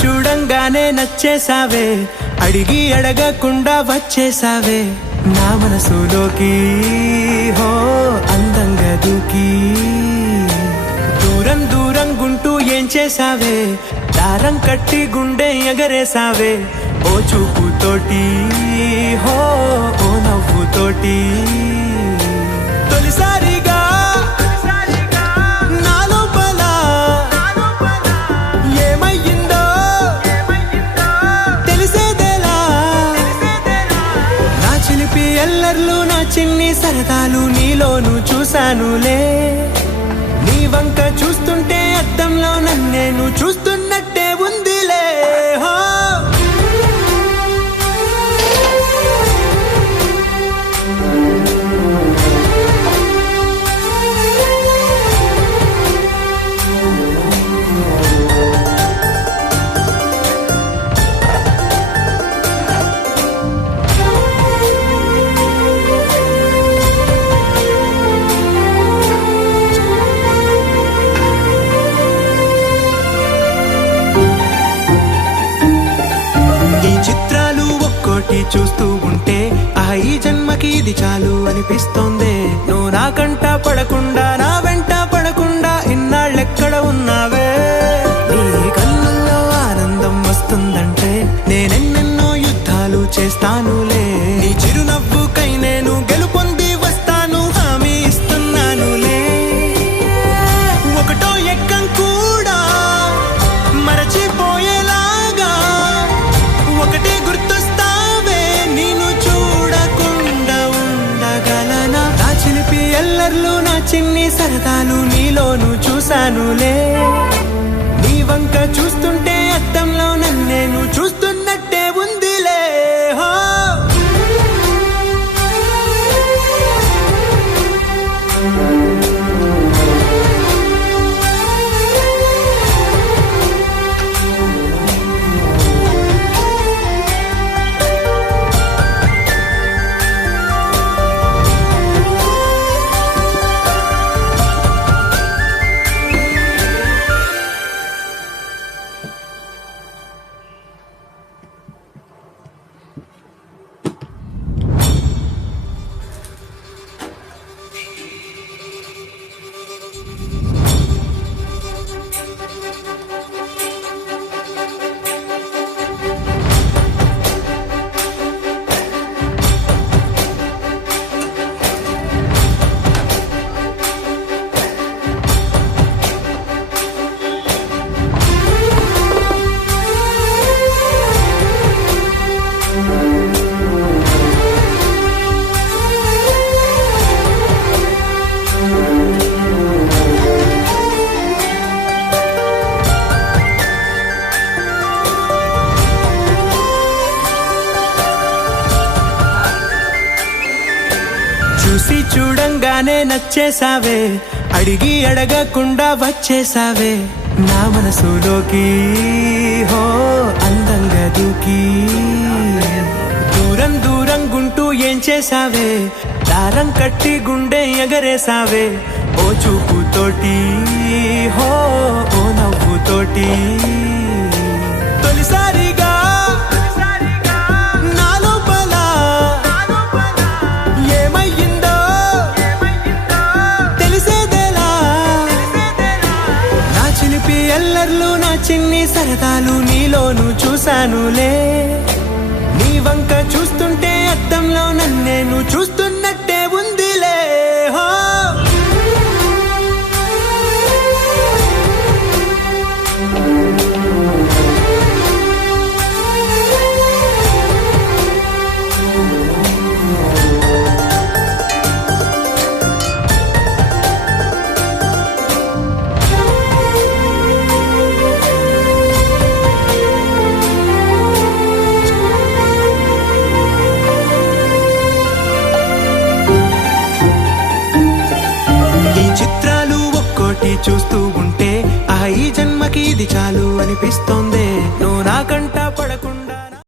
చూడంగానే నచ్చేసావే, అడిగి అడగకుండా వచ్చేసావే నా మనసులోకి. హో అందంగా దూకి దూరం దూరం గుంటూ ఏం చేసావే, దారం కట్టి గుండె ఎగరేసావే ఓ చూపుతోటి, హో ఓ నవ్వుతోటి. తొలిసారిగా నా లోపల ఏమయ్యిందో తెలిసేదేలా. నా చిలిపి ఎల్లర్లు నా చిన్ని సరదాలు నీలోను చూశానులే. నీ వంక చూస్తుంటే అద్దంలో నన్నేను చూస్తున్నట్టే ఉందిలే. హో చూస్తూ ఉంటే ఈ జన్మకి ఇది చాలు అనిపిస్తోందే. నువ్వు నా కంట పడకుండా నా వెంట పడకుండా ఇన్నాళ్ళెక్కడ ఉన్నావే. నీ కళ్ళల్లో ఆనందం వస్తుందంటే నేనెన్నెన్నో యుద్ధాలు చేస్తానులే. నీ చిరునవ్వుకై నేను గెలుపొంది వస్తాను, హామీ ఇస్తున్నానులే. ఒకటో ఎక్కం కూడా మరచిపోయేలాగా ఒకటే గుర్తొస్తావే, నేను చూడకుండా ఉండగలనా. నా చిలిపి ఎల్లర్లు నా చిన్ని సరదాలు నీలోను చూశానులే. నీ వంక చూస్తుంటే అద్దంలో నన్నేను చూస్తున్నట్టే ఉందిలే. హో చూడంగానే నచ్చేసావే, అడిగి అడగకుండా వచ్చేసావే నా మనసులోకి. హో అందంగా దూకి దూరం దూరం గుంటూ ఏం చేసావే, దారం కట్టి గుండె ఎగరేసావే ఓ చూపుతోటి, హో ఓ నవ్వుతోటి. తొలిసారిగా నా లోపల ఏమయ్యిందో తెలిసేదేలా. నా చిలిపి ఎల్లర్లు నా చిన్ని సరదాలు నీలోను చూశానులే. నీ వంక చూస్తుంటే అద్దంలో నన్నేను చూస్తున్నట్టే ఉందిలే. హో చూస్తూ ఉంటే ఈ జన్మకి ఇది చాలు అనిపిస్తోంది.